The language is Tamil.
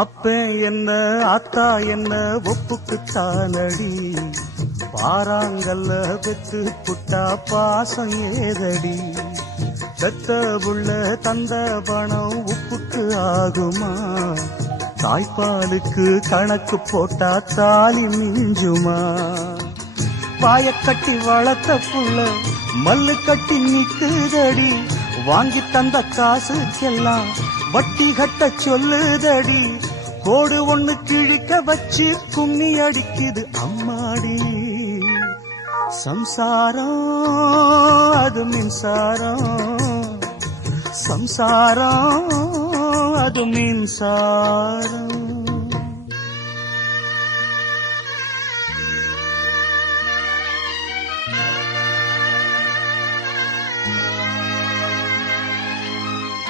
அப்ப என்ன ஆத்தா என்ன ஒப்புக்குத்தானடி, பாறாங்கல்ல பெத்து புட்டா பாசம் ஏதடி, பெத்த புள்ள தந்த பணம் உப்புக்கு ஆகுமா, தாய்ப்பாலுக்கு கணக்கு போட்டா தாலி மிஞ்சுமா, பாயக்கட்டி வளர்த்த புள்ள மல்லு கட்டி நிக்குதடி, வாங்கி தந்த காசுக்கெல்லாம் வட்டி கட்ட சொல்லுதடி, கோடு ஒண்ணு கிழிக்க வச்சு கும்மி அடிக்குது அம்மாடி, சம்சாரம் அது மின்சாரம், சம்சாரம் அது மின்சாரம்.